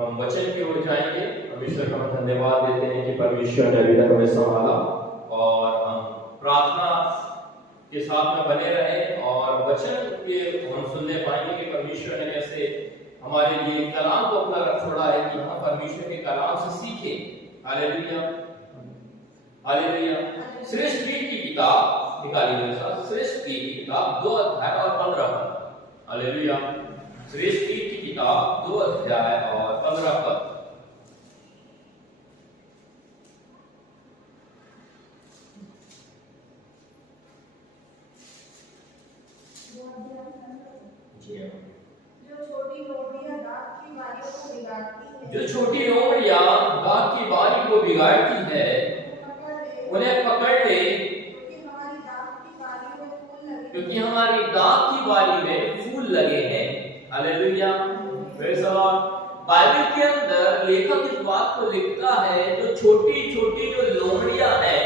हम वचन की ओर जाएंगे। परमेश्वर का हम धन्यवाद देते हैं कि परमेश्वर ने अभी तक हमें संभाला और हम प्रार्थना के साथ में बने रहे और वचन के हम सुनने पाएंगे कि परमेश्वर ने ऐसे हमारे लिए कलाम को अपना रख छोड़ा है कि हम परमेश्वर के कलाम से सीखे। Hallelujah, hallelujah. श्रेष्ठ गीत की किताब निकाली मेरे साथ, श्रेष्ठ गीत की किताब 2 अध्याय और 15 पद। हालेलुया, श्रेष्ठ गीत की किताब 2 अध्याय और 15 पद। जो छोटी लोमड़ियां दाख की बारियों को बिगाड़ती है, जो छोटी लोमड़ियां दाख की बारी को बिगाड़ती है, उन्हें पकड़ ले, क्योंकि हमारी दाख की बारी में फूल लगे हैं। Hallelujah, praise the Lord. Bible के अंदर लेखक इस बात को लिखता है, जो छोटी छोटी जो लोमड़ियां हैं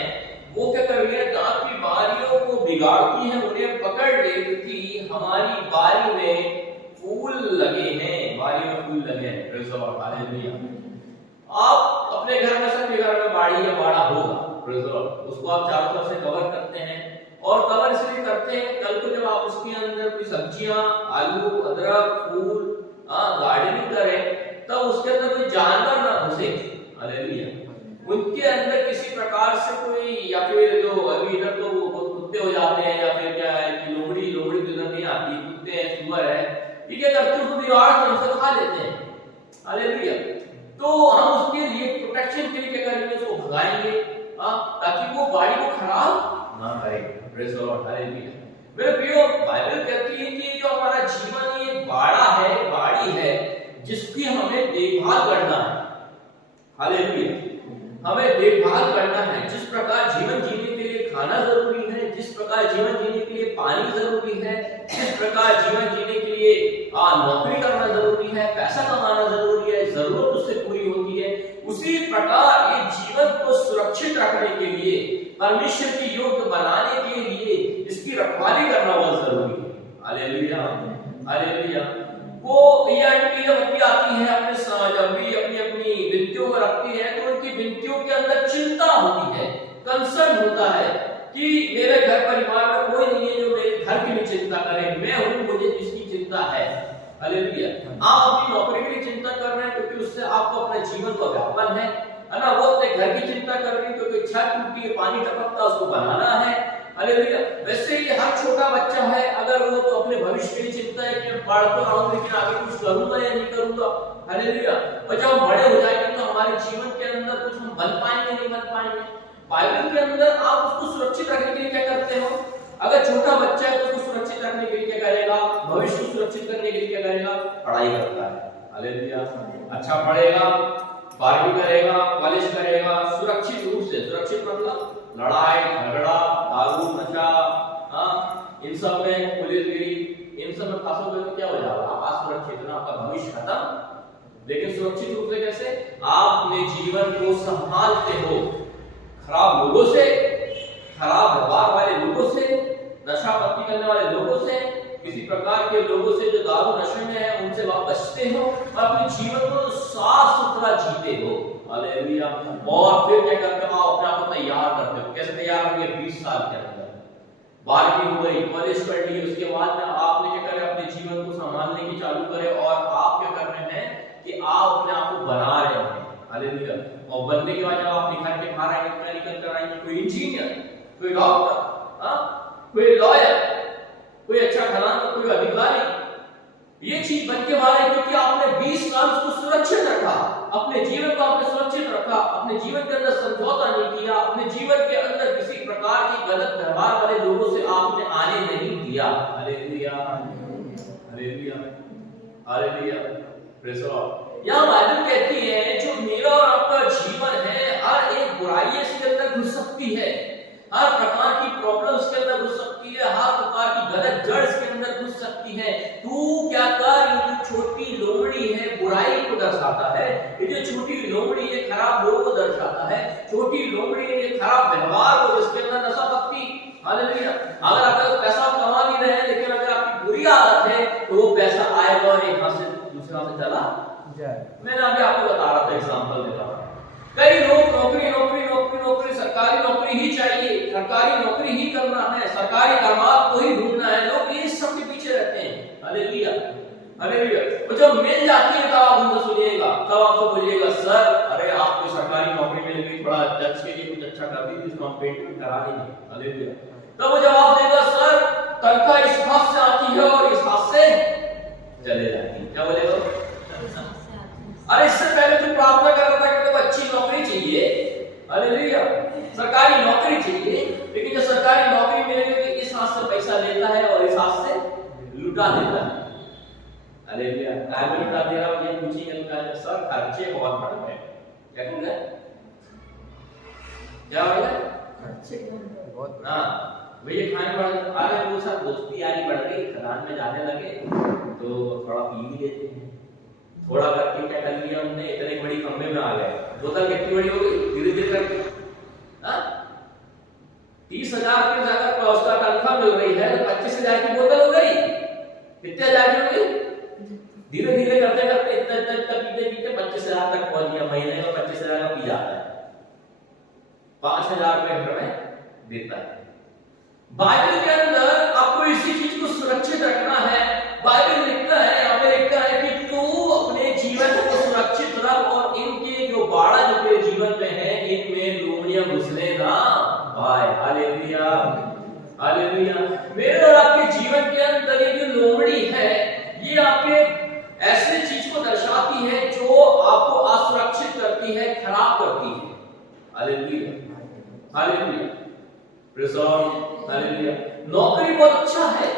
वो क्या कर रही है, दाख की बारियों को बिगाड़ती हैं, उन्हें पकड़ ले, क्योंकि हमारी बारी में फूल लगे हैं, बारी में फूल लगे हैं। Praise the Lord, hallelujah. आप अपने घर में, सबके घर में बाड़ी या बाड़ा होगा, प्रेज़ द लॉर्ड। उसको आप चारों तरफ से कवर करते हैं और कवर इसलिए करते हैं, कल को जब आप उसके अंदर कोई सब्जियां, आलू, अदरक, फूल गार्डनिंग करें तब उसके अंदर कोई जानवर ना घुसे। हालेलुया, उनके अंदर किसी प्रकार से कोई, या फिर जो अभी इधर तो कुत्ते हो जाते हैं, या फिर क्या है कि लोमड़ी तो इधर नहीं आती, कुत्ते हैं, सुअर है, ये क्या करते हैं, उसको बिगाड़ के उसे खा लेते हैं। हालेलुया, तो हम उसके लिए प्रोटेक्शन के लिए क्या करेंगे, उसको भगाएंगे ताकि वो बाड़ी को खराब ना करे। Praise the Lord, hallelujah. मेरे प्रियो, बाइबल कहती है कि जो हमारा जीवन ये बाड़ा है, बाड़ी है, जिसकी हमें देखभाल करना है। हालेलुया, हमें देखभाल करना है। जिस प्रकार जीवन जीने के लिए खाना जरूरी है, जिस प्रकार जीवन जीने के लिए पानी जरूरी है, जिस प्रकार जीवन जीने के लिए नौकरी करना जरूरी है, पैसा कमाना जरूरी है, जरूरत उससे पूरी होती है, उसी प्रकार ये जीवन को सुरक्षित रखने के लिए, परमेश्वर की योग्य बनाने के लिए इसकी रखवाली करना बहुत जरूरी है। Hallelujah, hallelujah. वो ये आंटी जब भी आती है, अपने जब भी अपनी अपनी विनतियों को रखती है, तो उनकी विनतियों के अंदर चिंता होती है, कंसर्न होता है कि मेरे घर परिवार में कोई नहीं है जो मेरे घर की भी चिंता करे, मैं हूं, मुझे जिसकी चिंता है। हालेलुया। आप अपनी नौकरी की चिंता कर रहे हैं क्योंकि उससे आपको अपने जीवन का व्यापन है ना। वो अपने घर की चिंता कर रही है क्योंकि छत टूटी है, पानी टपकता, उसको बनाना है। हालेलुया। वैसे ही हर छोटा बच्चा है, अगर वो तो अपने भविष्य की चिंता है कि मैं पढ़ तो रहा हूं लेकिन आगे कुछ करूंगा या नहीं करूंगा। हालेलुया। और जब हम बड़े हो जाएंगे तो हमारे जीवन के अंदर कुछ हम बन पाएंगे, नहीं बन पाएंगे। बाइबल के अंदर आप उसको सुरक्षित रखने के लिए क्या करते हो? अगर छोटा बच्चा है तो उसको सुरक्षित रखने के लिए क्या करेगा? भविष्य को सुरक्षित करने के लिए क्या करेगा? पढ़ाई करता है। हालेलुया। अच्छा पढ़ेगा, 12वीं करेगा, कॉलेज करेगा, सुरक्षित रूप से। सुरक्षित मतलब लड़ाई झगड़ा, दारू नशा, इन सब में पुलिसगिरी, इन सब में फंसोगे तो क्या हो जाएगा? आप असुरक्षित ना, आपका भविष्य खत्म। लेकिन सुरक्षित रूप से कैसे? आप अपने जीवन को संभालते हो खराब लोगों से, खराब व्यवहार वाले लोगों से, नशा पत्ती करने वाले लोगों से, किसी प्रकार के लोगों से जो दारू नशे में है उनसे आप बचते हो और अपने जीवन को साफ सुथरा जीते हो। हालेलुया। और फिर क्या करते हो? आप अपने आप को तैयार करते हो। कैसे तैयार होंगे? 20 साल के अंदर 12वीं हो गई, कॉलेज पढ़ ली, उसके बाद में आपने क्या करे? अपने जीवन को संभालने की चालू करे और आप क्या कर रहे हैं कि आप अपने आप को बना रहे हैं। हालेलुया। और बनने के बाद जब आप निखर के बाहर आएंगे, क्या निकल कर आएंगे? कोई इंजीनियर, कोई डॉक्टर, कोई लॉयर, कोई अच्छा घराना, कोई अधिकारी, ये चीज बन के बाहर है क्योंकि आपने 20 साल उसको सुरक्षित रखा, अपने जीवन को आपने सुरक्षित रखा। अपने जीवन के अंदर समझौता नहीं किया, अपने जीवन के अंदर किसी प्रकार की गलत व्यवहार वाले लोगों से आपने आने नहीं दिया। Hallelujah, hallelujah, hallelujah, praise the Lord. यहाँ बाइबल कहती है जो मेरा और आपका जीवन है, हर एक बुराई इसके अंदर घुस सकती है, हर प्रकार की प्रॉब्लम इसके अंदर घुस सकती है, हर प्रकार की गलत जड़ इसके अंदर घुस सकती है। तू क्या कर, ये जो छोटी लोमड़ी है बुराई को दर्शाता है, ये जो छोटी लोमड़ी है खराब लोगों को दर्शाता है, छोटी लोमड़ी है ये खराब व्यवहार को, जिसके अंदर नशा भक्ति। हालेलुया। अगर आपका पैसा कमा भी रहे हैं, लेकिन अगर आपकी बुरी आदत है तो वो पैसा आएगा और एक हाथ से दूसरे हाथ से चला जाए। मैंने अभी आपको बता रहा था, एग्जांपल देता हूं। कई लोग नौकरी नौकरी नौकरी नौकरी, सरकारी नौकरी ही चाहिए, सरकारी नौकरी ही करना है, सरकारी दामाद को ही ढूंढना है, लोग इस सब के पीछे रहते हैं। Hallelujah, hallelujah. और जब मिल जाती है तब आप उनसे सुनिएगा, तब आपसे बोलिएगा सर अरे आपको सरकारी नौकरी मिल गई, थोड़ा टच के लिए कुछ अच्छा कर दी, इसको हम पेंटिंग करा देंगे। हालेलुया। तब वो जवाब देगा सर तनख्वाह इस हाथ से आती है और इस हाथ से चले जाती है। क्या बोलेगा? अरे इससे पहले तू प्रार्थना कर रहा था कि तुमको अच्छी नौकरी चाहिए, हालेलुया, सरकारी नौकरी चाहिए, लेकिन जो सरकारी नौकरी मिलेगी तो इस हाथ से पैसा लेता है और इस हाथ से लुटा देता है। हालेलुया। मैं लुटा दे रहा हूं, ये पूछिए सर खर्चे बहुत बढ़ गए, क्या कहूंगा? क्या हो गया? खर्चे बहुत। हाँ भैया खाने बढ़, अरे वो सब दोस्ती यारी बढ़ गई, खदान में जाने लगे तो थोड़ा पी भी लेते हैं, थोड़ा करके क्या कर लिया हमने, इतने बड़ी खंबे में आ गए, बोतल कितनी बड़ी हो गई धीरे धीरे करके। 30,000 की जगह उसका तनख्वाह मिल रही है, 25,000 की बोतल हो गई, कितने हजार की हो गई? धीरे धीरे करते करते इतना इतना इतना पीते पीते 25,000 तक पहुंच गया। महीने का 25,000 का पी जाता है, 5,000 रुपए घर में देता है। बाइबल के अंदर आपको इसी चीज को सुरक्षित रखना है। बाइबल लिखता है, हमें लिखता है कि तू अपने जीवन को सुरक्षित रख और इनके जो बाड़ा जो तेरे जीवन में है इनमें लोमड़ियां घुसने ना पाए। Hallelujah, hallelujah. मेरे और आपके जीवन के अंदर ये जो लोमड़ी है ये आपके ऐसे चीज को दर्शाती है जो आपको असुरक्षित करती है, खराब करती है। Hallelujah, hallelujah, praise the Lord, hallelujah. नौकरी बहुत अच्छा है,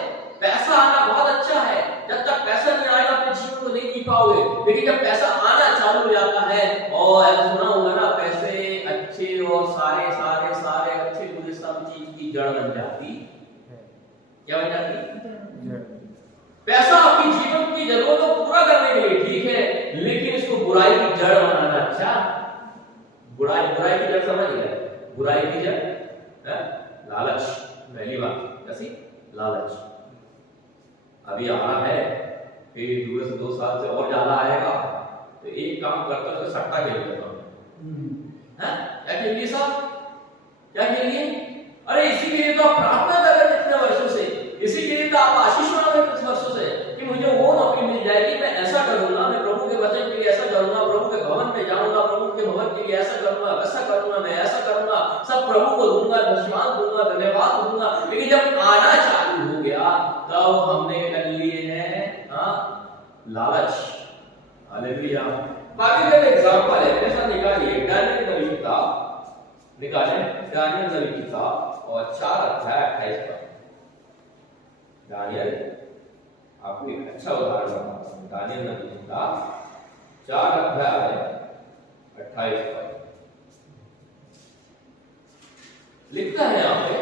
पैसा आना बहुत अच्छा है, जब तक पैसा नहीं आएगा अपने जीवन को नहीं जी पाओगे, लेकिन जब पैसा आना चालू हो जाता है, और ऐसा सुना होगा ना, पैसे अच्छे और सारे सारे सारे अच्छे बुरे सब चीज की जड़ बन जाती है। क्या बन जाती? पैसा आपकी जीवन की जरूरतों को पूरा करने के लिए ठीक है, लेकिन इसको बुराई की जड़ बनाना अच्छा। बुराई की जड़ समझ गए? बुराई की जड़ है लालच। पहली बात कैसी? लालच। अभी आ रहा है, फिर दूर से 2 साल से और ज्यादा आएगा, तो एक काम करते हैं सट्टा खेल लेता हूं। क्या खेल लिए साहब? क्या खेल लिए? अरे इसी के लिए तो आप प्रार्थना कर रहे थे इतने वर्षों से, इसी के लिए तो आप आशीष मांग रहे थे इतने वर्षों से कि मुझे वो नौकरी मिल जाएगी, मैं ऐसा करूंगा, मैं प्रभु के वचन के लिए ऐसा करूंगा, प्रभु के भवन में जाऊंगा, प्रभु के भवन के लिए ऐसा करूंगा, वैसा करूंगा, मैं ऐसा करूंगा, सब प्रभु को दूंगा, धन्यवाद दूंगा, धन्यवाद दूंगा। लेकिन जब आना चालू हो गया तब हमने कर लिए हैं लालच। हालेलुया। बाकी का एग्जांपल है, ऐसा निकालिए दानियल नबी की किताब, निकालें दानियल नबी की किताब और 4 अध्याय 28 पर। दानियल आपको एक अच्छा उदाहरण बताता हूं। दानियल नबी की किताब 4 अध्याय 28 पर लिखता है यहाँ पे,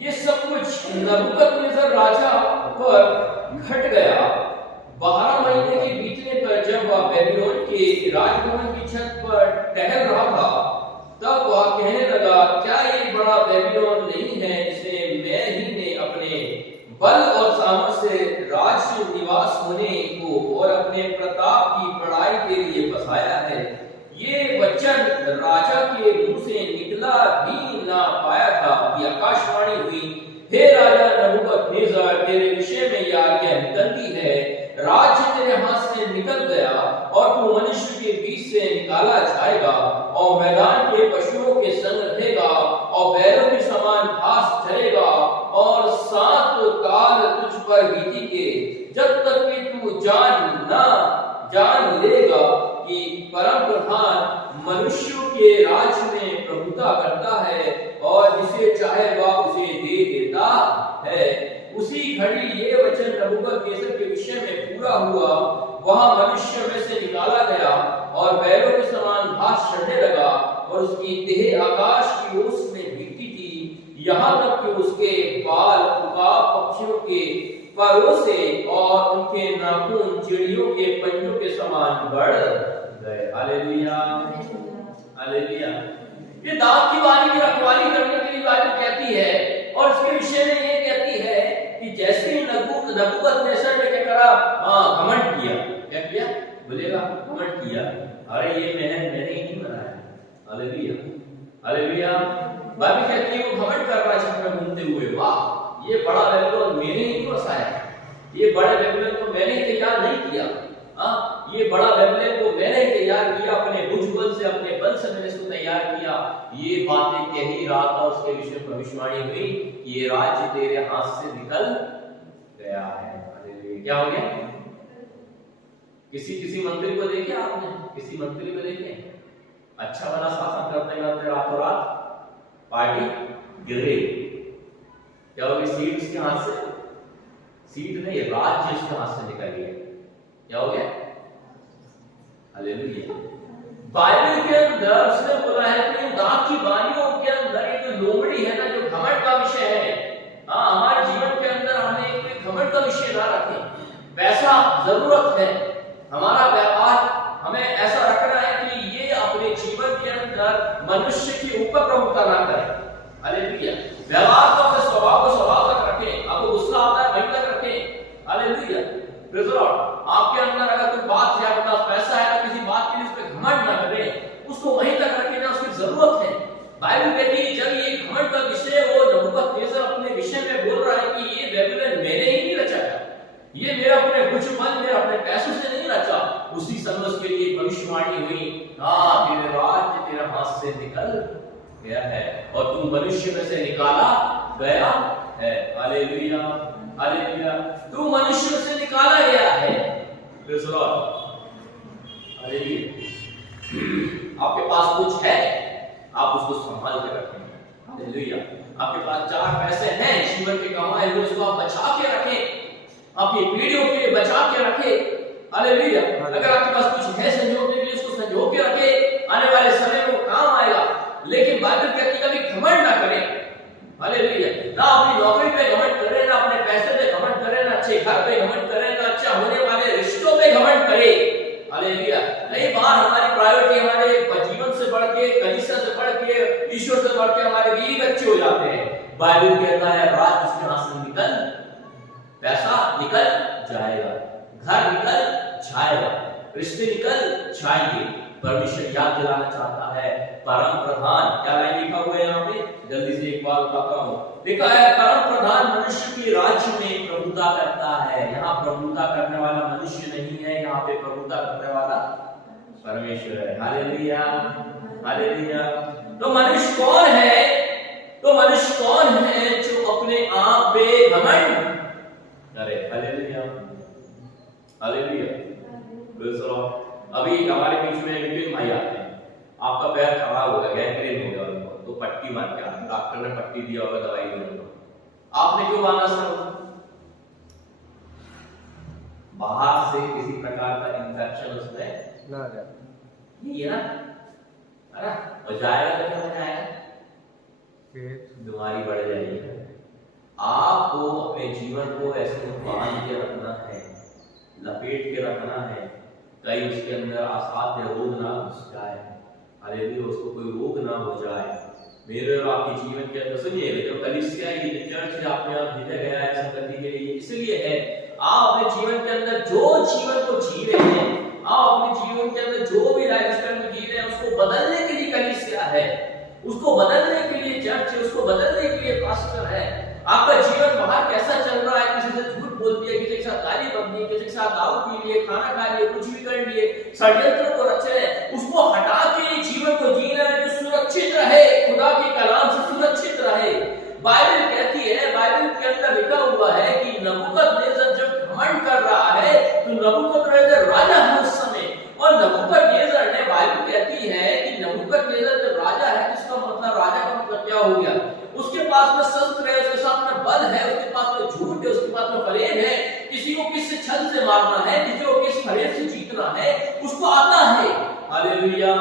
ये सब कुछ नबूकदनेस्सर राजा पर घट गया 12 महीने के बीतने पर, जब वह बेबीलोन के राजभवन की छत पर टहल रहा था, तब वह कहने लगा, क्या ये बड़ा बेबीलोन नहीं है जिसे मैं ही ने अपने बल और सामर्थ्य से राज निवास होने को और अपने प्रताप की बढ़ाई के लिए बसाया है? ये वचन राजा के मुंह से निकला भी ना पाया था कि आकाशवाणी हुई, हे राजा नबूकदनेस्सर, तेरे विषय में यह आज्ञा निकलती है, राज्य तेरे हाथ से निकल गया और तू मनुष्य के बीच से निकाला जाएगा और मैदान के पशुओं के संग रहेगा और बैलों के समान घास चरेगा और 7 काल तुझ पर बीतेंगे, जब तक कि तू जान लेगा कि परम प्रधान मनुष्यों के उसके राज्य में प्रभुता करता है और जिसे चाहे वह उसे दे देता है। उसी घड़ी ये वचन नबूकदनेस्सर के विषय में पूरा हुआ। वह मनुष्य में से निकाला गया और बैलों के समान घास चढ़ने लगा और उसकी देह आकाश की ओस में भीगती थी, यहाँ तक कि उसके बाल उकाब पक्षियों के परों से और उनके नाखून चिड़ियों के पंजों के समान बढ़ गए। Hallelujah, hallelujah. ये दाऊद की वाणी की रखवाली करने के लिए बाइबल कहती है और इसके विषय में ये कहती है कि जैसे ही नबूकदनेस्सर ने क्या करा, घमंड किया। क्या किया? बोलेगा घमंड किया। अरे ये महल मैंने ही नहीं बनाया। Hallelujah, hallelujah. बाइबल कहती है वो घमंड कर रहा है छत में घूमते हुए, वाह ये बड़ा बेबीलोन मैंने ही बसाया, ये बड़े बेबीलोन को मैंने ही तैयार नहीं किया। ये बड़ा बेबीलोन को मैंने ही तैयार किया, अपने भुज बल से, अपने बल से मैंने इसको तैयार किया। ये बातें कह ही रहा था, उसके विषय में भविष्यवाणी हुई कि ये राज्य तेरे हाथ से निकल गया है। हालेलुया। क्या हो गया? किसी मंत्री को देखे आपने? किसी मंत्री को देखे अच्छा वाला शासन करते करते रातों रात पार्टी गिर गई। क्या हो गई? सीट उसके हाथ से, सीट नहीं राज्य उसके हाथ से निकल गया। क्या हो गया? हालेलुया। बाइबल के अंदर उसने बोला है कि दाऊद की वाणियों के अंदर ये जो लोमड़ी है ना, जो घमंड का विषय है, हमारे जीवन के अंदर हमें कोई घमंड का विषय ना रखें। पैसा जरूरत है, हमारा व्यापार हमें ऐसा रखना है कि ये अपने जीवन के अंदर मनुष्य के ऊपर प्रभुता ना करे। हालेलुया। व्यवहार को अपने स्वभाव को स्वभाव तक रखें, आपको गुस्सा आता है वहीं तक रखें। Hallelujah, praise the Lord. आपके अंदर अगर कोई बात है, आपके पास पैसा है, तो किसी बात के लिए उस पे घमंड ना करें, उसको वहीं तक रखें ना उसकी जरूरत है। बाइबल कहती है जब ये घमंड का विषय वो नबूकदनेस्सर अपने विषय में बोल रहा है कि ये बेबीलोन मैंने ही नहीं रचाया, ये मेरा अपने भुज बल, मेरा अपने पैसों से नहीं रचा, उसी समय उसके लिए भविष्यवाणी हुई, तेरे राज्य तेरे हाथ से निकल गया है और तू मनुष्य में से निकाला गया है। Hallelujah, hallelujah. तू मनुष्य में से निकाला गया है। Praise the Lord. हालेलुया। आपके पास कुछ है, आप उसको संभाल के रखें। हालेलुया। आपके पास 4 पैसे हैं जीवन के कमाए हुए, उसको आप बचा के रखें, आपकी पीढ़ियों के लिए बचा के रखें। हालेलुया। अगर आपके पास कुछ है संजोने के लिए, उसको संजो के रखें, आने वाले समय में वो काम आएगा। लेकिन बाइबल कहती है कभी घमंड ना करें। हालेलुया। ना अपनी नौकरी पे घमंड करें, ना अपने पैसे पे घमंड करें, ना अच्छे घर पे घमंड करें, ना अच्छा होने वाले रिश्तों पे घमंड करें। हालेलुया। कई बार हमारी प्रायोरिटी हमारे जीवन से बढ़ के, कलीसिया से बढ़ के, ईश्वर से बढ़ के हमारे बीवी बच्चे हो जाते हैं। बाइबल कहता है राज उसके हाथ से निकल, पैसा निकल जाएगा, घर निकल जाएगा, रिश्ते निकल जाएंगे। परमेश्वर याद दिलाना चाहता है परम प्रधान, क्या लाइन लिखा हुआ है यहाँ पे, जल्दी से एक बार बताता हूँ। लिखा है परम प्रधान मनुष्य के राज्य में प्रभुता करता है। यहाँ प्रभुता करने वाला मनुष्य नहीं है, यहाँ पे प्रभुता करने वाला परमेश्वर है। Hallelujah, hallelujah. तो मनुष्य कौन है? तो मनुष्य कौन है जो अपने आप पे घमंड करे? Hallelujah, hallelujah. Praise the Lord. अभी हमारे बीच में विपिन भाई आते हैं, आपका पैर खराब हो गया, गैंग्रीन हो गया उनको, तो पट्टी मार के आते, डॉक्टर ने पट्टी दिया होगा, दवाई दी होगा, आपने क्यों माना सर? बाहर से किसी प्रकार का इंफेक्शन उसमें ना जाए, ये ना है ना, और जाएगा तो क्या हो जाएगा? बीमारी बढ़ जाएगी। आपको अपने जीवन को ऐसे बांध के रखना है, लपेट के रखना है, कहीं उसके अंदर असाध्य रोग ना घुस जाए। हालेलुया, उसको कोई रोग ना हो जाए। मेरे और आपके जीवन के अंदर सुनिए, जो कलीसिया ये चर्च आपने आप भेजा गया है संगति के लिए, इसलिए है आप अपने जीवन के अंदर जो जीवन को जी रहे हैं, आप अपने जीवन के अंदर जो भी लाइफस्टाइल में जी रहे हैं, उसको बदलने के लिए कलीसिया है, उसको बदलने के लिए चर्च है, उसको बदलने के लिए पास्टर है। आपका जीवन बाहर कैसा चल रहा है, किसी से झूठ बोल दिया, किसी के साथ गाली बक दी, किसी के साथ दारू पी लिए, खाना खा लिए, कुछ भी कर लिए, षड्यंत्र को रच रहे, उसको हटा के जीवन को जीना है जो सुरक्षित रहे, खुदा के कलाम से सुरक्षित रहे। बाइबल कहती है, बाइबल के अंदर लिखा हुआ है कि नबूकदनेस्सर जब घमंड कर रहा है तो नबूकदनेस्सर राजा है उस समय, और नबूकदनेस्सर ने, बाइबल कहती है कि नबूकदनेस्सर जब क्या हो गया? उसके पास में शस्त्र है, उसके साथ में बल है, उसके पास में झूठ है, उसके पास में फरेब है, किसी को किस छल से मारना है, किसी को किस फरेब से जीतना है, उसको आता है। Hallelujah,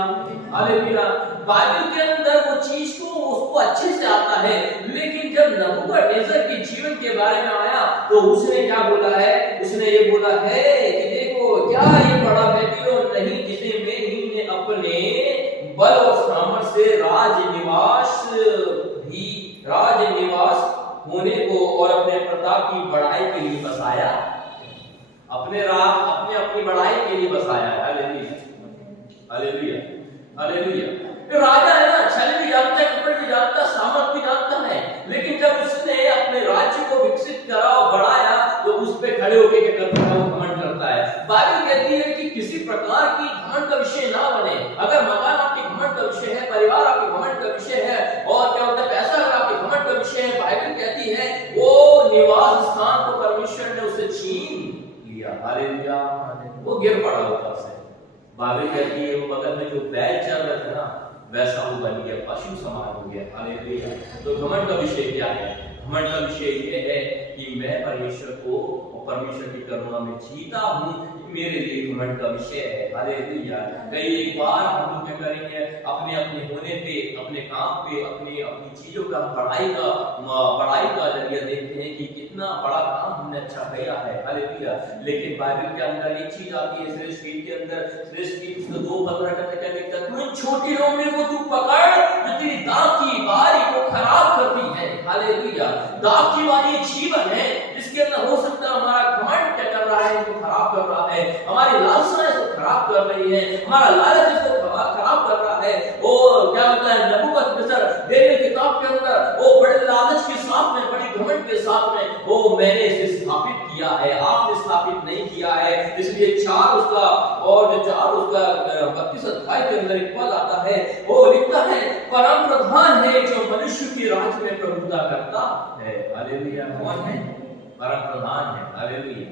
hallelujah. बाइबल के अंदर वो चीज को उसको अच्छे से आता है, लेकिन जब नबूकदनेस्सर के जीवन के बारे में आया तो उसने क्या बोला है? उसने ये बोला है कि देखो, क्या ये बड़ा बेबीलोन नहीं जिसे मैं अपने बल और सामर्थ से राजनिवास होने को और अपने प्रताप की बढ़ाई के लिए बसाया, अपने अपनी बढ़ाई के लिए बसाया। Hallelujah, hallelujah, hallelujah. तो राजा है ना, छल भी जानता है, कपट भी जानता, सामर्थ भी जानता है, लेकिन जब उसने अपने राज्य को विकसित करा और बढ़ाया तो उस पे खड़े होकर क्या करता है? वो घमंड करता है। बाइबल कहती है कि किसी प्रकार की घमंड का विषय ना बने। अगर मकान आपके घमंड का विषय है, परिवार आपके घमंड का विषय है, और क्या होता है, पैसा अगर आपके घमंड का विषय है, बाइबल कहती है वो निवास स्थान को परमेश्वर ने उसे छीन लिया। हालेलुया, वो गिर पड़ा ऊपर से। बाइबल कहती है वो बगल में जो बैल चल रहे थे ना, वैसा वो बन गया, पशु समान हो गया। हालेलुया। तो घमंड का विषय क्या है? घमंड का विषय ये है कि मैं परमेश्वर को और परमेश्वर की करुणा में जीता हूँ, मेरे लिए घमंड का विषय है। हालेलुया। कई एक बार हम लोग क्या करेंगे, अपने अपने होने पे, अपने काम पे, अपनी अपनी चीजों का पढ़ाई का जरिया देखते हैं कि कितना बड़ा काम हमने अच्छा किया है। हालेलुया। लेकिन बाइबल के अंदर एक चीज आती है, श्रेष्ठ गीत के अंदर, श्रेष्ठ गीत उसका 2:15 के अंदर क्या लिखता है? तू छोटी लोमड़ी को तू पकड़ जो तेरी दांत की बारी को खराब करती है। हालेलुया। दांत की बारी एक जीवन है जिसके अंदर हो सकता है हमारा घमंड क्या कर रहा है, इसको खराब कर रहा है, हमारी लालसा इसको खराब कर रही है, हमारा लालच इसको खराब कर रहा है। वो क्या होता है, नबूकदनेस्सर डेनियल किताब के अंदर वो बड़े लालच के साथ में, बड़ी घमंड के साथ में, वो मैंने इसे स्थापित किया है, आपने स्थापित नहीं किया है। इसलिए 4 उसका 32 अध्याय के अंदर एक पद आता है, वो लिखता है परम प्रधान है जो मनुष्य के राज्य में प्रभुता करता है। हालेलुया। कौन है? परम प्रधान है। Hallelujah,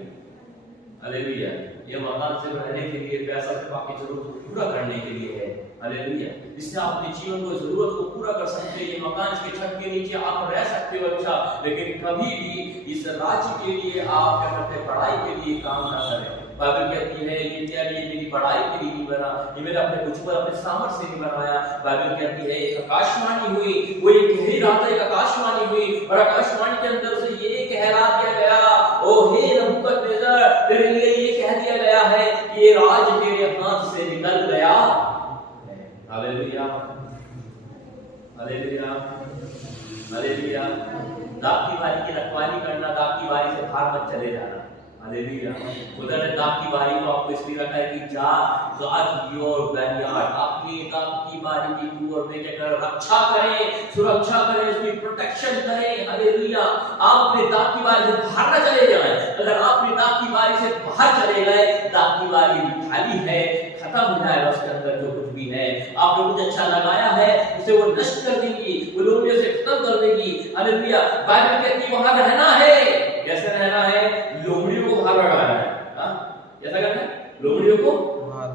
hallelujah. ये मकान से रहने के लिए, पैसा से आपकी जरूरत को पूरा करने के लिए है। हालेलुया। इससे आप अपने जीवन को जरूरत को पूरा कर सकते हैं। ये मकान के छत के नीचे आप रह सकते हो, अच्छा, लेकिन कभी भी इस राज्य के लिए आप क्या करते हैं? पढ़ाई के लिए काम ना करें। बाइबल कहती है ये क्या, ये मेरी पढ़ाई के लिए नहीं बना, ये मेरा अपने कुछ पर अपने सामर्थ्य से नहीं बनाया। बाइबल कहती है एक आकाशवाणी हुई, वो ये कह ही रहा था, एक आकाशवाणी हुई और आकाशवाणी के अंदर से ये कहला दिया गया, ओ हे नबूकदनेस्सर, तेरे लिए ये कह दिया गया है कि ये राज तेरे हाथ से निकल गया। Hallelujah, hallelujah, hallelujah. दाख की बारी की रखवाली करना, दाख की बारी से बाहर मत चले जाना। हालेलुया। खुदा ने दाख की बारी को आपको इसलिए रखा है कि अपनी दाख की बारी की दूर में क्या कर, रक्षा करें, सुरक्षा करें, उसकी प्रोटेक्शन करें। हालेलुया। आप अपने दाख की बारी से बाहर न चले जाएं। अगर आप अपनी दाख की बारी से बाहर चले गए, दाख की बारी खाली है, खत्म हो जाएगा उसके अंदर जो कुछ भी है। आपने कुछ अच्छा लगाया है उसे वो नष्ट कर देगी, वो लोमड़ियों से खत्म कर देगी। हालेलुया। बाइबल कहती है वहां रहना है। कैसे रहना है? लोमड़ियों को बाहर लगाना है। हाँ, कैसा करना है? लोमड़ियों को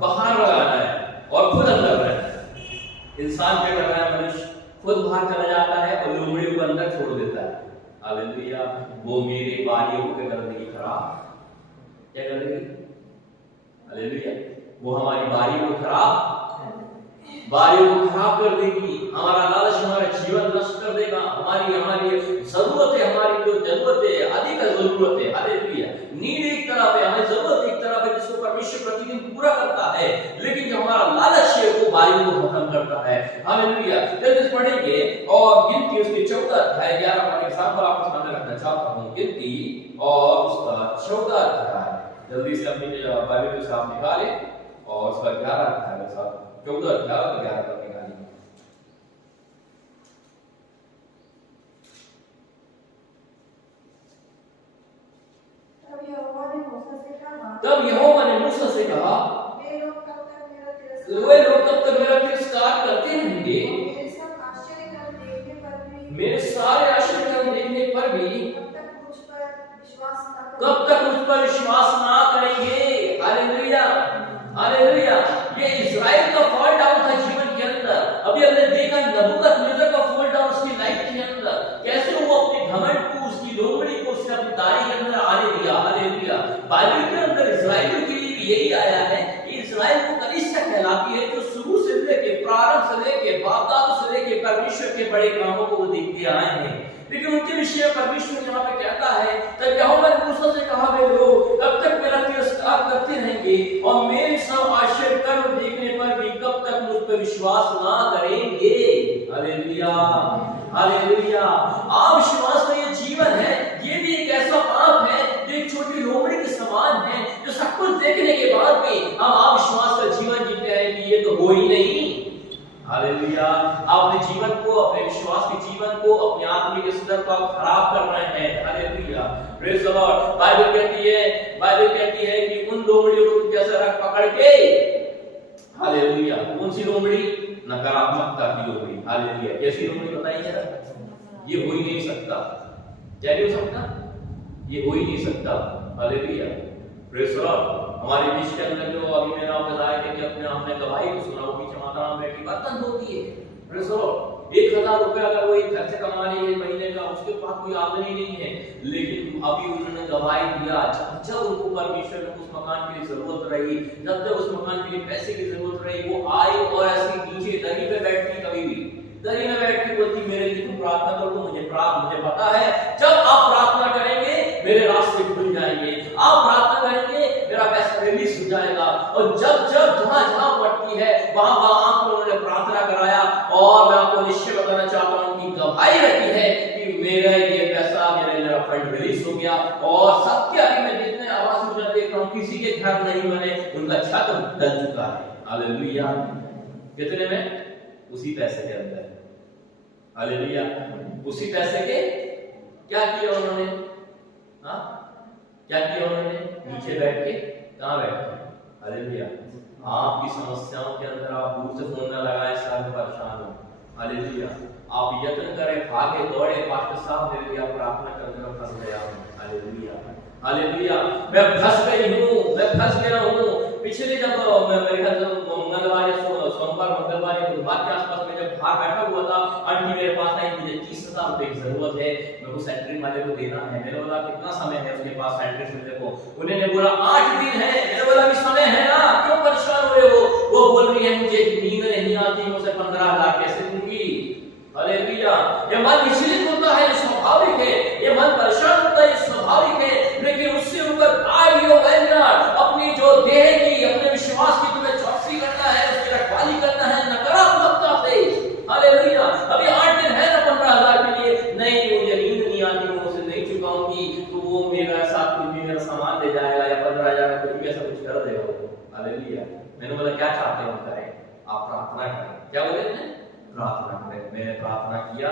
बाहर लगाना है और खुद अंदर रहना है। इंसान क्या कर रहा है? मनुष्य खुद बाहर चला जाता है और लोमड़ियों को अंदर छोड़ देता है। हालेलुया। वो मेरे बारियों को क्या कर देगी? खराब। क्या कर देगी? हालेलुया। वो हमारी बारियों को खराब कर देगी, हमारा लालच, हमारा जीवन नष्ट कर देगा, हमारी जरूरतें, हमारी जो जरूरतें, अधिक जरूरत है, हालेलुया, नीड एक तरफ है, हमारी जरूरत एक तरफ है जिसको परमेश्वर प्रतिदिन पूरा करता है, लेकिन जो हमारा लालच है वो बारियों को खत्म करता है। हालेलुया। जल्दी पढ़ेंगे और गिनती उसके 14 अध्याय 11 पद के साथ आपको सामने रखना चाहता हूँ। गिनती और उसका 14 अध्याय, जल्दी से अपनी बाइबल के साथ निकाले और उसका 11 अध्याय के साथ 14 अध्याय और 11 पद निकालिए। तब यहोवा ने मूसा से कहा, वे लोग तब तक मेरा तिरस्कार करते रहेंगे, मेरे सारे आश्चर्य देखने पर भी कब तक मुझ पर विश्वास ना करेंगे। Hallelujah, hallelujah. ये इस्राएल का फॉल डाउन था जीवन के अंदर। अभी हमने देखा नबूकदनेस्सर का फॉल डाउन उसकी अच्छे बड़े कामों को वो देखते आए हैं, लेकिन उनके विषय में परमेश्वर यहाँ पे कहता है, तब यहोवा ने मूसा से कहा, वे लोग कब तक मेरा तिरस्कार करते रहेंगे और मेरे सब आश्चर्य कर्म देखने पर भी कब तक मुझ पर विश्वास ना करेंगे। Hallelujah, hallelujah. अविश्वास का ये जीवन है, ये भी एक ऐसा पाप है जो एक छोटी लोमड़ी के समान है, जो सब कुछ देखने के बाद भी हम अविश्वास का जीवन जीते हैं कि ये तो हो ही नहीं। हालेलुया। अपने जीवन को, अपने विश्वास के जीवन को, अपने आत्मिक स्तर को खराब कर रहे हैं। Hallelujah, praise the Lord. Bible कहती है कि उन लोमड़ियों को कैसे रख पकड़ के, हालेलुया, कौन सी लोमड़ी? नकारात्मकता की लोमड़ी। हालेलुया, कैसी लोमड़ी बताइए जरा? ये हो ही नहीं सकता। क्या नहीं हो सकता? ये हो ही नहीं सकता। Hallelujah, praise the Lord. हमारे बीच के अंदर जो अभी मैंने आपको बताया कि अपने आपने गवाही को सुना, वो पीछे माता में बैठी बर्तन धोती है। Praise the Lord. 1000 रुपए अगर वो एक घर से कमा रही है महीने का, उसके पास कोई आमदनी नहीं है, लेकिन अभी उन्होंने गवाही दिया, जब उनको परमेश्वर को उस मकान के लिए जरूरत रही, जब उस मकान के लिए पैसे की जरूरत रही, वो आई और ऐसे नीचे दरी पे बैठती, कभी भी दरी में बैठती, बोलती मेरे लिए तुम प्रार्थना कर दो, मुझे पता है जब आप प्रार्थना करेंगे मेरे रास्ते खुल जाएंगे, आप प्रार्थना करेंगे मेरा पैसा रिलीज हो जाएगा। और जब जहां पड़ती है वहां आपको उन्होंने प्रार्थना कराया, और मैं आपको निश्चय बताना चाहता हूं कि गवाही रखी है कि मेरा ये पैसा, मेरा फंड रिलीज हो गया। और सबके अभी मैं जितने आवास में देख रहा हूं, किसी के घर नहीं बने, उनका छत ढल चुका है। हालेलुया। कितने में? उसी पैसे के अंदर। हालेलुया, उसी पैसे के क्या किया उन्होंने? हाँ, क्या किया उन्होंने? नीचे बैठ के, कहां बैठे? हालेलुया। आपकी समस्याओं के अंदर आप दूर से फोन न लगाएं, साथ में परेशान हो। हालेलुया, आप यत्न करें, भागे दौड़े, पास्टर साहब मेरे लिए प्रार्थना करने में फंस गया हूं। हालेलुया, हालेलुया, मैं फंस गया हूं। पिछले जब मेरे घर मंगलवार या सोमवार मंगलवार या बुधवार के आसपास में जब बाहर बैठा हुआ था, आंटी मेरे पास आई, मुझे 30,000 रुपए की जरूरत है, मेरे को सेंटरिंग वाले को देना है। मैंने बोला कितना समय है उसके पास सेंटरिंग मिलने को? उन्होंने बोला 8 दिन है। मैंने बोला अभी समय है ना, क्यों परेशान हो रहे हो? वो बोल रही है मुझे नींद नहीं आती, मैं उसे 15,000 कैसे दूंगी? हालेलुया, ये मन विचलित होता है, स्वाभाविक है, ये मन परेशान होता है, स्वाभाविक है, लेकिन उससे ऊपर अपनी जो देह की, अपने विश्वास की तुम्हें चौकसी करना है, उसकी रखवाली करना है नकारात्मकता से। हालेलुया, अभी 8 दिन है ना 15,000 के लिए, नहीं मुझे नींद नहीं आती, मैं उसे नहीं चुकाऊंगी, तो वो मेरा साथ कुछ भी मेरा सामान ले जाएगा या 15,000 कुछ भी ऐसा कुछ कर देगा वो। हालेलुया। मैंने बोला क्या चाहते हो करें? आप प्रार्थना करें। क्या बोले थे? प्रार्थना करें। मैंने प्रार्थना किया,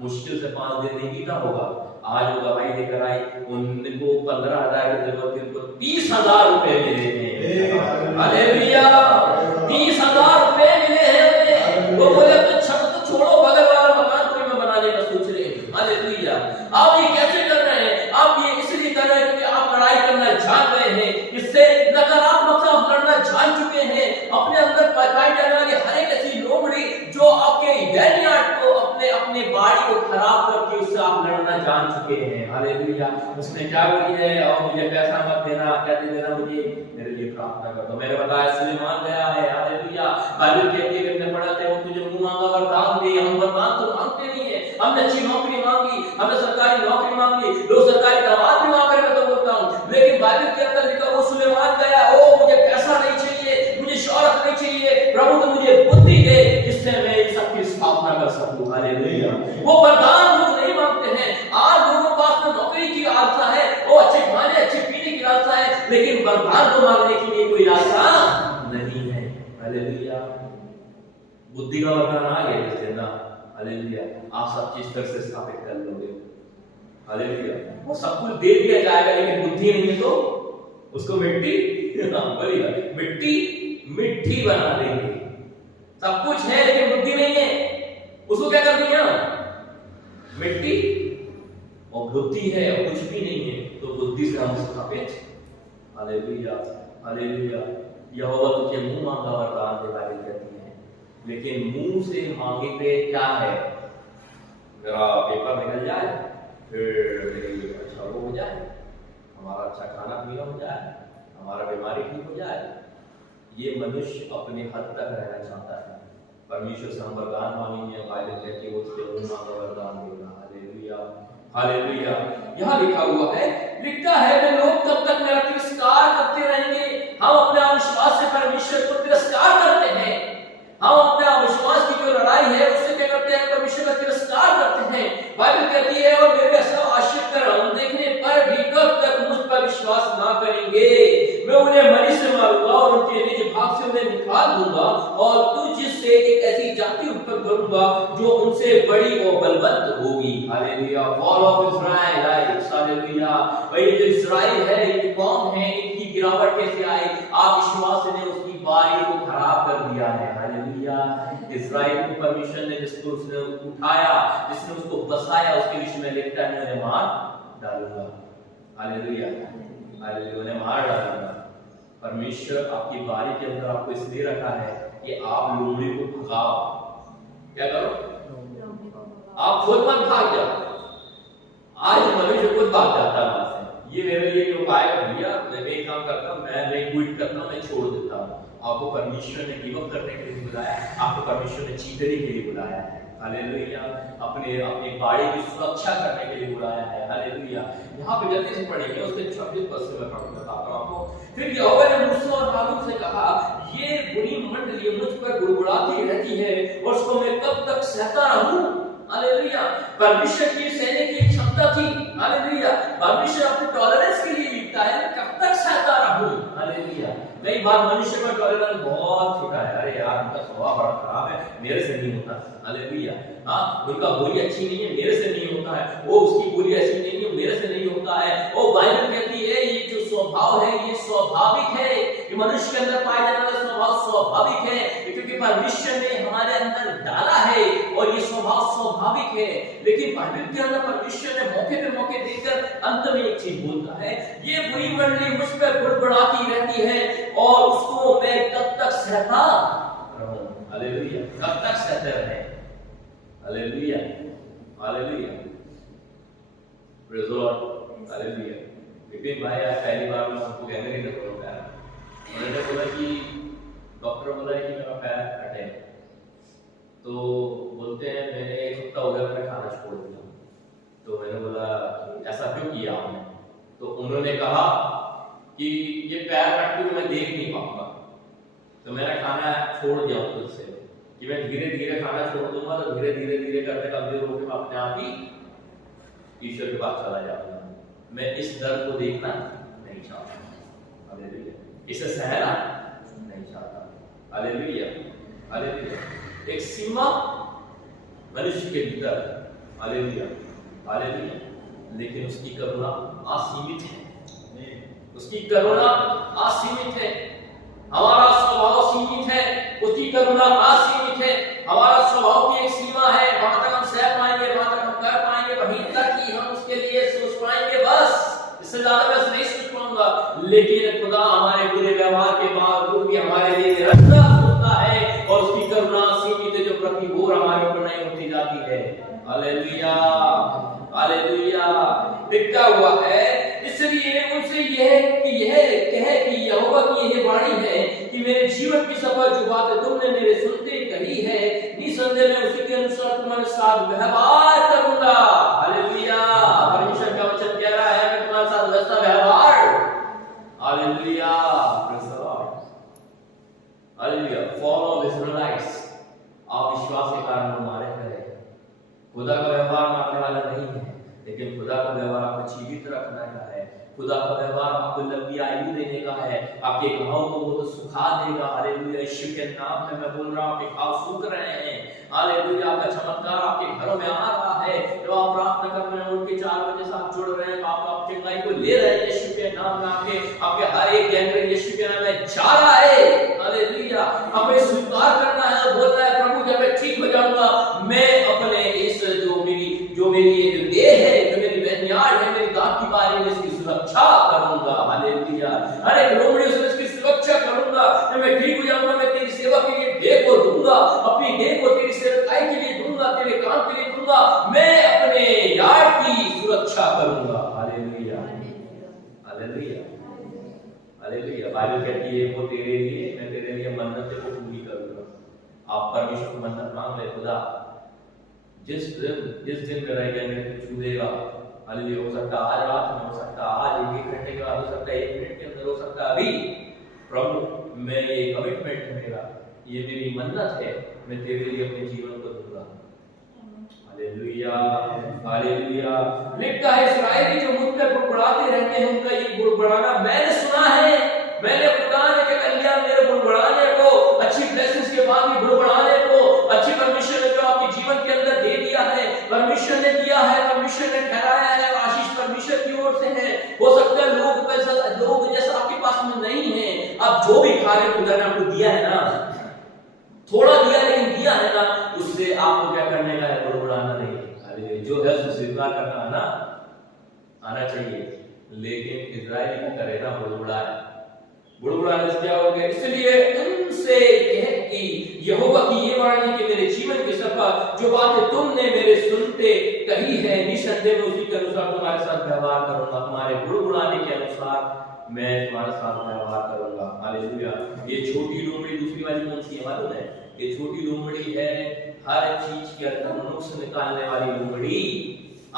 मुश्किल से 5 दिन नहीं बीता होगा, आज वो गवाही देकर आई, उनको 15,000 की जरूरत थी, उनको 30,000 रुपए मिले हैं। हालेलुया, 30,000 रुपए मिले हैं। वो बोले तो छत तो छोड़ो, बगल वाला मकान कोई में बनाने का सोच रहे हैं। हालेलुया। आप ये कैसे कर रहे हैं? आप ये इसलिए कर रहे हैं क्योंकि आप लड़ाई करना जान रहे हैं, इससे नकारात्मकता आप लड़ना जान चुके हैं। अपने अंदर पकाई जाने वाली हर एक ऐसी लोमड़ी जो आपके यानी को अपने बाड़ी को खराब करके उससे आप लड़ना जान चुके हैं। हालेलुया। उसने क्या बोली है? और मुझे पैसा मत देना, क्या दे देना मुझे, मेरे लिए प्रार्थना कर दो। मैंने बताया सुलेमान गया है। हालेलुया। बाइबल कहती है हमने पढ़ा था, वो तुझे मुंह मांगा वरदान दे। हम वरदान तो मांगते नहीं है, हमने अच्छी नौकरी मांगी, हमने सरकारी नौकरी मांगी, लोग सरकारी दामाद भी मांग रहे, मैं तो बोलता हूं, लेकिन बाइबल के अंदर लिखा वो सुलेमान गया, ओ मुझे पैसा नहीं चाहिए, मुझे शौहरत नहीं चाहिए, प्रभु तो मुझे बुद्धि दे जिससे मैं इन सब की स्थापना कर सकूं। हालेलुया। वो वरदान लोग नहीं मांगते हैं। आज लोगों के पास तो नौकरी की आशा है, वो अच्छे खाने अच्छे पीने की आशा है, लेकिन वरदान को मांगने के लिए कोई आशा नहीं है। हालेलुया। बुद्धि का वरदान आ गया जैसे ना, हालेलुया, आप सब चीज फिर से स्थापित कर लोगे। हालेलुया। वो सब कुछ दे दिया जाएगा, लेकिन बुद्धि नहीं है तो उसको मिट्टी बोलिएगा, मिट्टी बना देंगे। सब कुछ है लेकिन बुद्धि नहीं है, उसको क्या कर दिया? मिट्टी। और बुद्धि है और कुछ भी नहीं है तो बुद्धि से हम स्थापित। Hallelujah, hallelujah. यहोवा तुझे मुंह मांगा वरदान दे, बाइबल कहती है, लेकिन मुंह से मांगे पे क्या है? मेरा पेपर निकल जाए, फिर मेरी अच्छा वो हो जाए, हमारा अच्छा खाना पीना हो जाए, हमारा बीमारी ठीक हो जाए। ये मनुष्य अपने हद तक रहना चाहता है, परमेश्वर से हम वरदान मांगेंगे, बाइबल कहती है वो उसके मुंह मांगा वरदान देगा। Hallelujah, hallelujah. यहाँ लिखा हुआ है, लिखता है वे लोग तब तक मेरा तिरस्कार करते रहेंगे। हम अपने अविश्वास से परमेश्वर को तिरस्कार करते हैं। हम अपने अविश्वास की जो लड़ाई है उससे क्या करते हैं, परमेश्वर का तिरस्कार करते हैं। बाइबल कहती है और मेरे सब आश्चर्य कर्म देखने पर भी कब तक मुझ पर विश्वास ना करेंगे। मैं उन्हें मरी से मारूंगा और उनके निज भाग से उन्हें निकाल दूंगा और तुझ से एक ऐसी जाति उत्पन्न करूंगा जो उनसे बड़ी और बलवंत होगी। Hallelujah, fall of Israel eyes. Hallelujah, भाई जो इज़राइल है, ये कौन है, इनकी गिरावट कैसे आई? अविश्वास ने उसकी बारी को खराब कर दिया है। हालेलुया, इज़राइल को परमेश्वर ने जिसको उसने उठाया, जिसने उसको बसाया, उसके विषय में लिखता है उन्हें मार डालूंगा। हालेलुया, हालेलुया, उन्हें मार डालूंगा। परमेश्वर आपकी बारी के अंदर आपको इसलिए रखा है कि आप लोमड़ी को भगाओ। क्या करो? आप खुद मत भाग जाओ। आज मनुष्य खुद भाग जाता है वहां से। ये मेरे लिए जो उपाय है, भैया मैं एक काम करता हूं, मैं क्विट करता हूं, मैं छोड़ देता हूं। आपको परमेश्वर ने गिव अप करने के लिए बुलाया, आपको परमेश्वर ने जीतने के लिए बुलाया है। हालेलुया, अपनी बाड़ी की सुरक्षा करने के लिए बुलाया है। हालेलुया, यहाँ पे जल्दी से पढ़ेंगे, उसके 26 पद से मैं बताता हूं आपको। फिर यहोवा ने मूसा और हारून से कहा, ये बुरी मंडली मुझ पर गुड़गुड़ाती रहती है और उसको मैं कब तक सहता रहूं? हालेलुया, परमेश्वर की सहने की क्षमता थी। हालेलुया, परमेश्वर अपने टॉलरेंस के लिए लिखता है, कब तक सहता रहूं? हालेलुया, कई बार मनुष्य का टॉलरेंस बहुत छोटा है। अरे यार, उनका स्वभाव बड़ा खराब है, मेरे से नहीं होता। हालेलुया, हाँ, उनका बोली अच्छी नहीं है, मेरे से नहीं होता है। वो उसकी बोली ऐसी नहीं है, मेरे से नहीं होता है। वो बाइबल कहती है ये जो स्वभाव है ये स्वाभाविक है, ये मनुष्य के अंदर पाया जाने वाला स्वभाव स्वाभाविक है, क्योंकि परमेश्वर ने हमारे अंदर डाला है और ये स्वभाव स्वाभाविक है। लेकिन बाइबल के अंदर परमेश्वर ने मौके पे मौके देकर अंत में एक चीज बोलता है, ये बुरी मंडली मुझ पर गुड़गुड़ाती रहती है और उसको मैं कब तक सहता रहूं? हालेलुया, कब तक सहते रहे? Hallelujah, hallelujah, praise the Lord. Hallelujah. Vipin भाई आज पहली बार मैं उनको कहने नहीं लगा पैर, उन्होंने बोला कि डॉक्टर बोला है कि मेरा पैर फटा है। तो बोलते हैं मैंने एक हफ्ता हो गया मैंने खाना छोड़ दिया। तो मैंने बोला ऐसा क्यों किया आपने? तो उन्होंने कहा कि ये पैर कट के मैं देख नहीं पाऊंगा, तो मैंने खाना छोड़ दिया खुद से कि मैं धीरे धीरे खाना छोड़ दूंगा, तो धीरे धीरे धीरे करते कमजोर होकर मैं अपने आप ही ईश्वर के पास चला जाऊंगा। मैं इस दर्द को देखना नहीं चाहता। हालेलुया, इसे सहना नहीं चाहता। हालेलुया, हालेलुया, एक सीमा मनुष्य के भीतर। हालेलुया, हालेलुया, लेकिन उसकी करुणा असीमित है। उसकी करुणा असीमित है। हमारा स्वभाव सीमित है, उसकी करुणा असीमित है। हमारा स्वभाव की एक सीमा है, वहां तक हम सह पाएंगे, वहां तक हम कर पाएंगे, वहीं तक ही हम उसके लिए सोच पाएंगे, बस इससे ज्यादा मैं नहीं सोच पाऊंगा। लेकिन खुदा हमारे बुरे व्यवहार के बावजूद भी हमारे लिए निरंतर सोचता है और उसकी करुणा सीमित है जो प्रति भोर हमारे ऊपर नहीं होती जाती है। हालेलुया, हालेलुया, लिखा हुआ है, इसलिए उनसे यह कहे कि यहोवा की यह वाणी है कि मेरे जीवन की सफल जो बातें तुमने मेरे सुनते कही है, निसंदेह मैं उसी के अनुसार तुम्हारे साथ व्यवहार करूंगा। हालेलुया, परमेश्वर का वचन कह रहा है मैं तुम्हारे साथ वैसा व्यवहार। Hallelujah, praise the Lord. Hallelujah, fellow Israelites, आप विश्वास के कारण वो मारे गए। खुदा का व्यवहार मारने वाला नहीं है, लेकिन खुदा का व्यवहार आपको जीवित रखने का है। खुदा का व्यवहार आपको लंबी आयु देने का है। आपके घाव को वो तो सुखा देगा। हालेलुया, यीशु के नाम में मैं बोल रहा हूं, आपके घाव सूख रहे हैं। हालेलुया, आपका चमत्कार आपके घरों में आ रहा है। जब आप प्रार्थना कर रहे हैं, उठ के 4 बजे से आप जुड़ रहे हैं, आप आपके चंगाई को ले रहे हैं यीशु के नाम में। आपके हर एक गैंग्रीन यीशु के नाम में जा रहा है। हालेलुया, हमें स्वीकार करना है और बोलना है प्रभु जब मैं ठीक हो जाऊंगा, मैं अपने इस जो मेरी देह है, जो मेरी बहनियार है, मेरी दांत की बारी में इसकी सुरक्षा करूंगा। हालेलुया, हर एक लोमड़ी से इसकी सुरक्षा करूंगा। जब मैं ठीक हो जाऊंगा, मैं तेरी सेवा के लिए देह को दूंगा, अपनी देह को तेरी सेवकाई के लिए दूंगा, तेरे काम के लिए दूंगा। मैं अपने यार्ड की सुरक्षा करूंगा। Hallelujah, hallelujah, hallelujah. बाइबल कहती है वो तेरे लिए, मैं तेरे लिए मन्नतें को पूरी करूंगा। आप परमेश्वर को मन्नत मांग ले, खुदा जिस दिन मेरा कहने तू छू देगा, हालेलुया, हो सकता है आज रात में, हो सकता है आज 1 घंटे के बाद, हो सकता है 1 मिनट के अंदर, हो सकता है अभी, प्रभु मैं ये कमिटमेंट है मेरा, ये मेरी मन्नत है, मैं तेरे लिए अपने जीवन को दूंगा। Hallelujah, hallelujah. लिखता है इस्राएली जो मुझ पर बुड़बुड़ाते रहते हैं उनका ये बुड़बुड़ाना मैंने सुना है, मैंने खुदा ने क्या कर लिया, मेरे बुड़बुड़ाने को, अच्छी ब्लेसिंग्स के बाद भी बुड़बुड़ाने को, अच्छी परमेश्वर ने जो आपके जीवन के अंदर दे दिया है, परमेश्वर ने दिया है, परमेश्वर ने ठहराया है, आशीष परमेश्वर की ओर से है। हो सकता है लोग जैसा आपके पास में नहीं है, आप जो भी खा रहे खुदा ने आपको दिया है ना, थोड़ा दिया लेकिन दिया है ना, उससे आपको क्या करने का है, बुड़बुड़ाना नहीं। हालेलुया, जो है उसे स्वीकार करना आना चाहिए, लेकिन इजराइल की तरह ना बुड़बुड़ाने से क्या हो गया, इसलिए उनसे कह कि यहोवा की ये वाणी कि मेरे जीवन की सफर जो बातें तुमने मेरे सुनते कही है, निसंदेह में उसी के अनुसार तुम्हारे साथ व्यवहार करूंगा, तुम्हारे बुड़बुड़ाने के अनुसार मैं तुम्हारे साथ व्यवहार करूंगा। हालेलुया। ये छोटी लोमड़ी दूसरी वाली कौन सी है मालूम है? ये छोटी लोमड़ी है हर चीज के अंदर नुक्स निकालने वाली लोमड़ी।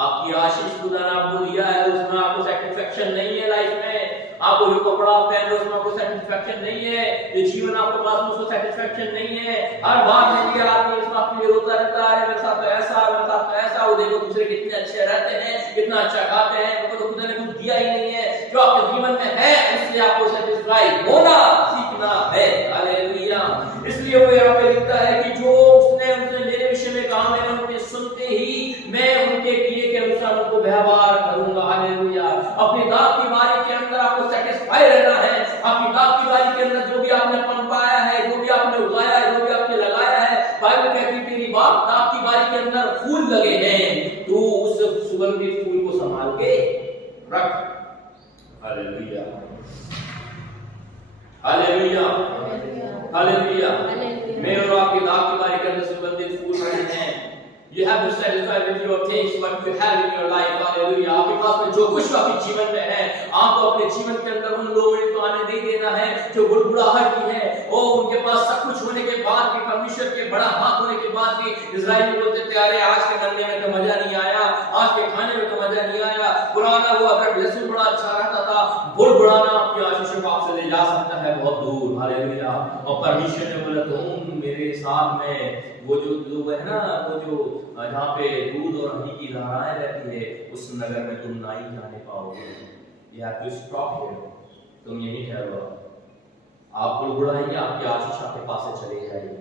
आपकी आशीष खुदा ने आपको दिया है, उसमें आपको सेटिस्फैक्शन नहीं है लाइफ में, आपको जो कपड़ा आप पहन रहे हो उसमें आपको सेटिस्फैक्शन नहीं है, ये जीवन आपके पास में उसको सेटिस्फैक्शन नहीं है। हर बात है कि आदमी इस बात के लिए रोता रहता है, मेरे साथ तो ऐसा, मेरे साथ तो ऐसा, वो देखो दूसरे कितने अच्छे रहते हैं, कितना अच्छा खाते हैं, तो खुदा ने कुछ दिया ही नहीं है। जो आपके जीवन में है उससे आपको सेटिस्फाई होना सीखना है। हालेलुया। इसलिए वो यहाँ पे लिखता है कि जो उसने उनसे मेरे विषय में कहा, मैंने उनके सुनते ही मैं उनके किए के अनुसार उनको व्यवहार करूंगा। हालेलुया। अपनी दात की बारी के अंदर आपको सेटिस्फाई रहना है। आपकी दात की बारी के अंदर जो भी आपने पनपाया है, जो भी आपने उगाया है, जो भी आपने लगाया है, बाइबल कहती है तेरी दात की बारी के अंदर फूल लगे हैं, तू उस सुगंधित फूल को संभाल के रख। Hallelujah, hallelujah, hallelujah. मेरे और आपकी दात की बारी के अंदर सुगंधित फूल रहे हैं। You have to satisfy with your things what you have in your life. Hallelujah. आपके पास में जो कुछ आपके जीवन में है, आपको अपने जीवन के अंदर उन लोगों को आने नहीं देना है जो बुड़बुड़ाहट की है। ओ उनके पास सब कुछ होने के बाद भी, परमेश्वर के बड़ा हाथ होने के बाद भी इजराइली बोलते थे, अरे आज के करने में तो मजा नहीं आया, आज के खाने में तो मजा नहीं आया, पुराना वो अगर लहसुन बड़ा अच्छा रहता था। बुड़बुड़ाना आपकी आशीषों को आपसे ले जा सकता है बहुत दूर। हालेलुया। और परमेश्वर ने बोला तुम मेरे साथ में वो जो लोग है ना, वो जो जहाँ पे दूध और हनी की धाराएं रहती है, उस नगर में तुम ना ही जाने पाओगे। You have to stop here. तुम यहीं ठहरो। आप बुड़बुड़ाएंगे, आपकी आशीष आपके पास से चली जाएगी।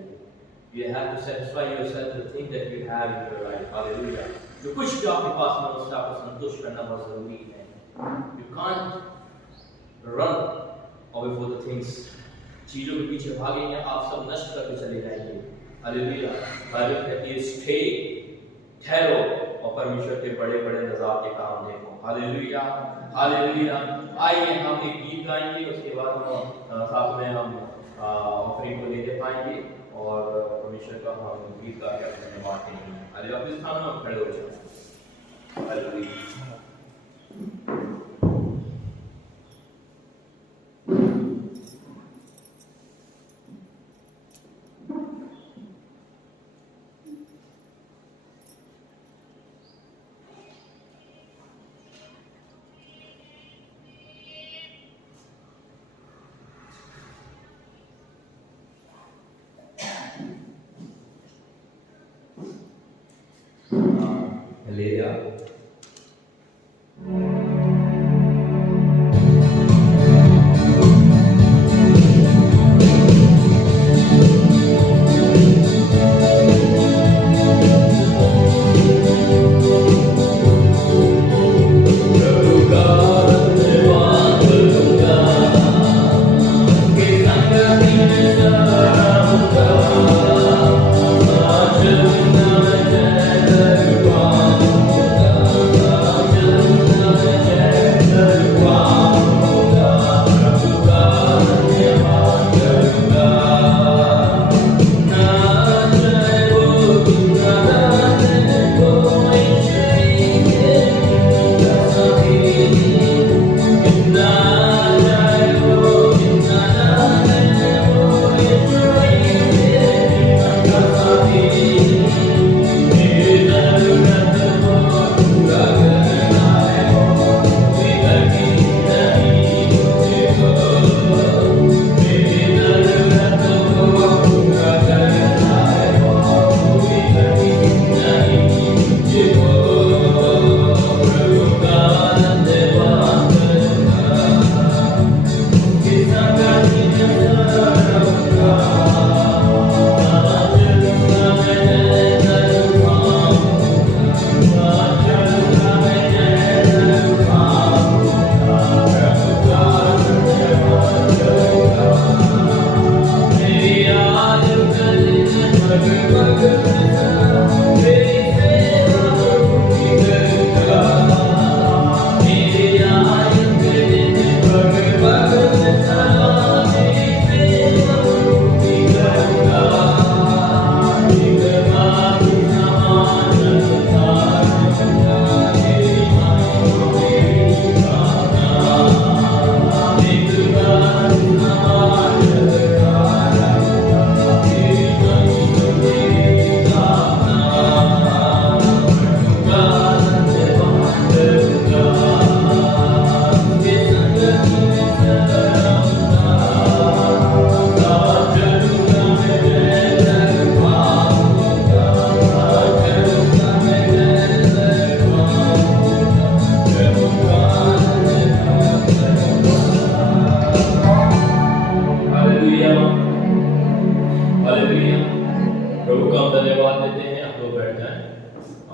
You have to satisfy yourself with the thing that you have in your life. Hallelujah. जो कुछ भी आपके पास में उससे आपको संतुष्ट करना बहुत जरूरी है। You can't run away for the things. चीजों के पीछे भागेंगे, आप सब नष्ट करके चले जाएंगे। हालेलुया। बाइबल कहती है स्टे, ठहरो और परमेश्वर के बड़े बड़े नज़ारे के काम देखो। Hallelujah, hallelujah. आइए हम एक गीत गाएंगे, उसके बाद हम साथ में हम ऑफरिंग को लेके पाएंगे और परमेश्वर का हम गीत गा के अपने धन्यवाद देंगे। हालेलुया। अपने स्थान में हम खड़े हो जाएं। हालेलुया।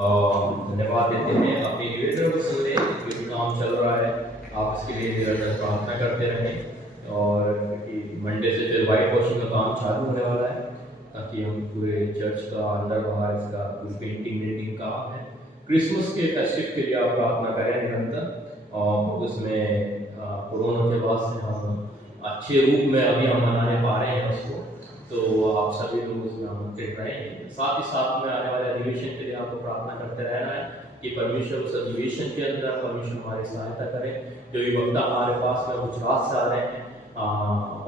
धन्यवाद देते हैं। अपने निवेदन को सुन लें, जो काम चल रहा है आप इसके लिए निरंतर प्रार्थना करते रहें। और कि मंडे से फिर वाइट वॉशिंग का काम चालू होने वाला है, ताकि हम पूरे चर्च का अंदर बाहर इसका पूरी पेंटिंग काम है। क्रिसमस के फेस्टिव के लिए आप प्रार्थना करें निरंतर, और उसमें कोरोना के बाद से हम अच्छे रूप में अभी हम मनाने पा रहे हैं उसको, तो आप सभी लोग उसमें आमंत्रित रहें। साथ ही साथ में आने वाले अधिवेशन के लिए आपको प्रार्थना करते रहना है कि परमेश्वर उस अधिवेशन के अंदर परमेश्वर हमारी सहायता करे। जो भी वक्ता हमारे पास में गुजरात से आ रहे हैं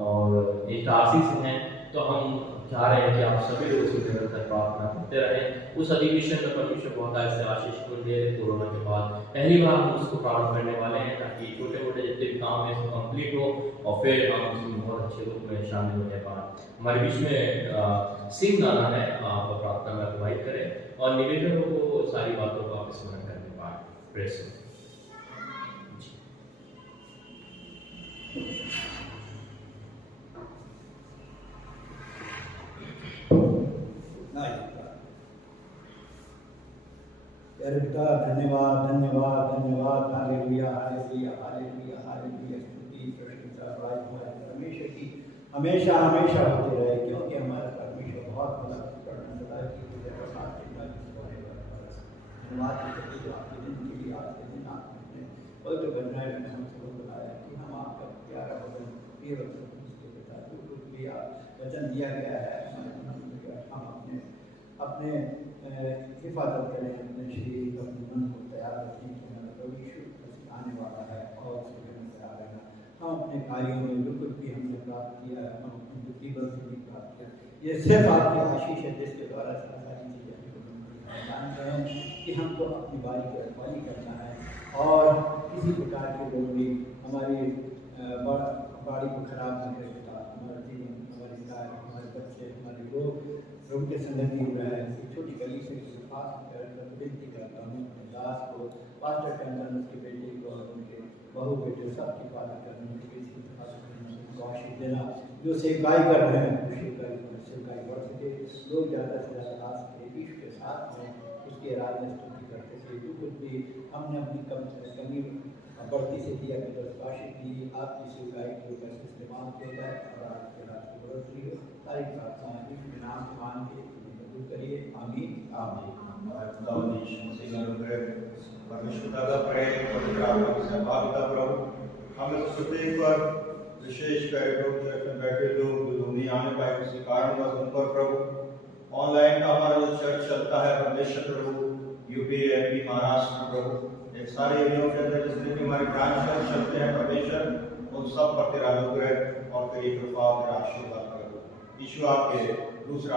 और इटारसी से हैं, तो हम चाह रहे हैं कि आप सभी लोग उसमें निरंतर प्रार्थना करते रहें। उस अधिवेशन में परमेश्वर बहुत ऐसे आशीष को दे। कोरोना के बाद पहली बार हम उसको प्रारंभ करने वाले हैं, ताकि छोटे मोटे जितने भी काम है कंप्लीट हो और फिर हम उसमें बहुत अच्छे रूप में शामिल होने पाए। हमारे बीच में सिंह गाना है, आप प्रार्थना में अगुवाई करें और निवेदनों को सारी बातों को आप स्मरण करने पाए। प्रेस पिता, धन्यवाद धन्यवाद धन्यवाद, हालेलुया हालेलुया हालेलुया हालेलुया। स्तुति प्रशंसा परमेश्वर की हमेशा हमेशा होते रहे, क्योंकि हमारा परमेश्वर बहुत बड़ा सदा की धन्यवाद आपके दिन के लिए, आपके दिन आपने पवित्र बनाए हम सबको बनाया कि हम आपका प्यारा वचन जो कुछ भी आप वचन दिया गया है हम अपने हिफाजत करें, अपने शरीर अपने मन को तैयार रखें कि हमारा प्रभु यीशु आने वाला है और उसके लिए तैयार रहना। हम अपने कार्यों में जो कुछ भी हमने प्राप्त किया है, हम अपनी मुसीबत से भी प्राप्त किया, ये सिर्फ आपकी आशीष है जिसके द्वारा सारी चीज़ें हम जानते हैं कि हमको अपनी बारी की रखवाली करना है। और किसी प्रकार के लोग भी हमारी बाड़ी को खराब न करें। हमारा जीवन, हमारे कार्य, हमारे बच्चे, हमारे लोग प्रभु के संगति में रहे। छोटी गली से खास विनती करता हूँ अपने दास को, पास्टर टंडन, उसके बेटे को और उनके बहू बेटे सबकी पालन करने, उनको आशीष देना। जो सेवकाई कर रहे हैं सेवकाई बढ़ सके, लोग ज़्यादा से ज़्यादा आ सके, ईश्वर के साथ में उसकी आराधना स्तुति करते थे। जो कुछ भी हमने अपनी कमी बढ़ती से दिया कि बस आशीष दी, आपकी सेवकाई के ऊपर इस्तेमाल किया जाए और आपके हाथ की बढ़ोतरी हो। सारी प्रार्थना ईश्वर के नाम से मान के करिए, आमीन आमीन। परमेश्वर का प्रेम पवित्र आत्मा की सहभागिता प्रभु हम इस प्रत्येक पर विशेष कर चर्च में बैठे लोग जो नहीं आने पाए उसके कारण बस उन पर प्रभु ऑनलाइन का हमारा जो चर्च चलता है परमेश्वर प्रभु यूपी एमपी महाराष्ट्र प्रभु एक सारे एरियो के अंदर जितने भी हमारे ब्रांच चर्च चलते हैं परमेश्वर उन सब पर तेरा अनुग्रह और तेरी कृपा और तेरा आशीर्वाद करो। ईश्वर आपके दूसरा